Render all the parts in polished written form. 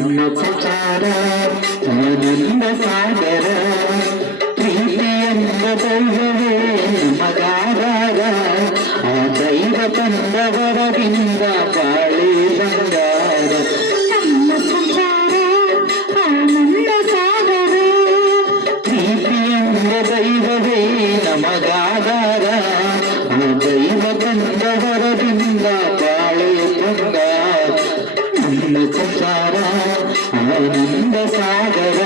ನಮ್ಮ ಸಂಸಾರ ಆನಂದ ಸಾಗರ ಪ್ರೀತಿಯೆಂಬ ದೈವವೇ ನಮಗಾಧಾರ ಆ ದೈವ ತಂದವರದಿಂದ ಬಾಳೆ ಬಂಗಾರ ನಮ್ಮ ಸಂಸಾರ ಆನಂದ ಸಾಗರ ಪ್ರೀತಿಯೆಂಬ ದೈವವೇ ನಮಗಾಧಾರ ಆ ದೈವ ತಂದವರದಿಂದ ಬಾಳೆ ಬಂಗಾರ ನಮ್ಮ ಸಂಸಾರ ಆನಂದ ಸಾಗರ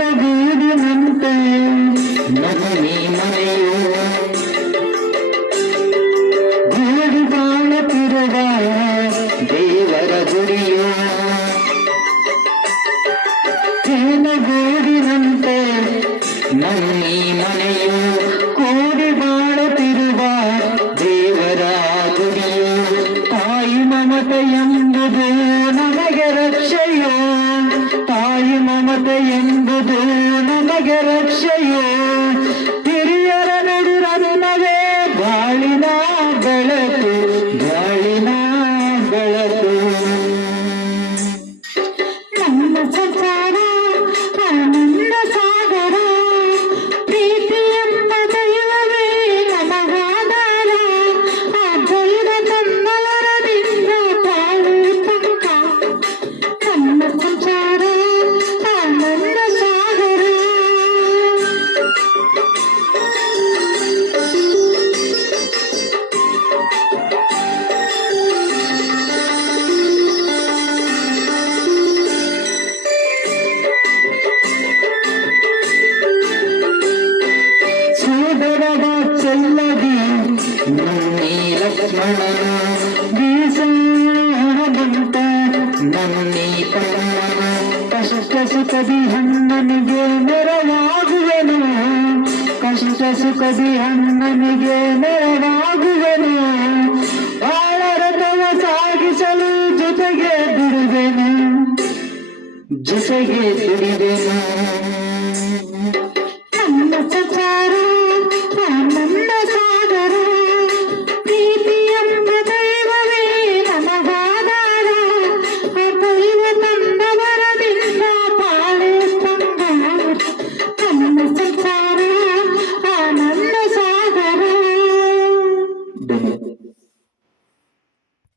ಜೀವಗೂಡಿನಂತೆ ನಮ್ಮಿ ಮನೆಯು ಗೂಡಿ ಬಾಳುತ್ತಿರುವ ದೇವರ ಗುಡಿಯು ಜೀವಗೂಡಿನಂತೆ ನಮ್ಮಿ ಮನೆಯು ಕೂಡಿ ಬಾಳುತ್ತಿರುವ ದೇವರ ಗುಡಿಯು ತಾಯಿ ಮಮತೆ ಎಂಬುದು ನಮಗೆ ರಕ್ಷೆಯೋ ತಾಯಿ ಮಮತೆ ಎಂಬುದು ನಮಗೆ ರಕ್ಷೆಯೋ ಹಿರಿಯರ ನಡುರನ್ನವೇ ಬಾಳಿನ ಬೆಳಕು ಬಾಳಿನ ಬೆಳಕು ನಮ್ಮ ಸಂಸಾರ ಆನಂದ ಸಾಗರ ಪ್ರೀತಿ ಎಂಬ ದೈವವೇ ನಮಗಾಧಾರ ಆ ದೈವ ತನ್ನವರದಿಂದ ಬಾಳು ಪಕ್ಕ ನಮ್ಮ ಸಂಸಾರ ಆನಂದ ಸಾಗರ ಸೋದರವ ಚೆಲ್ಲದಿ ನನ್ನಿ ಲಕ್ಷ್ಮಣನು ಬೀಸಣದಂತ ನನ್ನಿ ಕಣ್ಣನ ಕಷ್ಟ ಸುಖದಿ ಹಣ್ಣನಿಗೆ ನೆರವಾಗುವೆನು ಕಷ್ಟ ಸುಖದಿ ಹಣ್ಣನಿಗೆ ನೆರವಾಗುವೆನು ಬಾಳರಥವ ಸಾಗಿಸಲು ಜೊತೆಗೆ ದುಡಿವೆನು ಜೊತೆಗೆ ದುಡಿ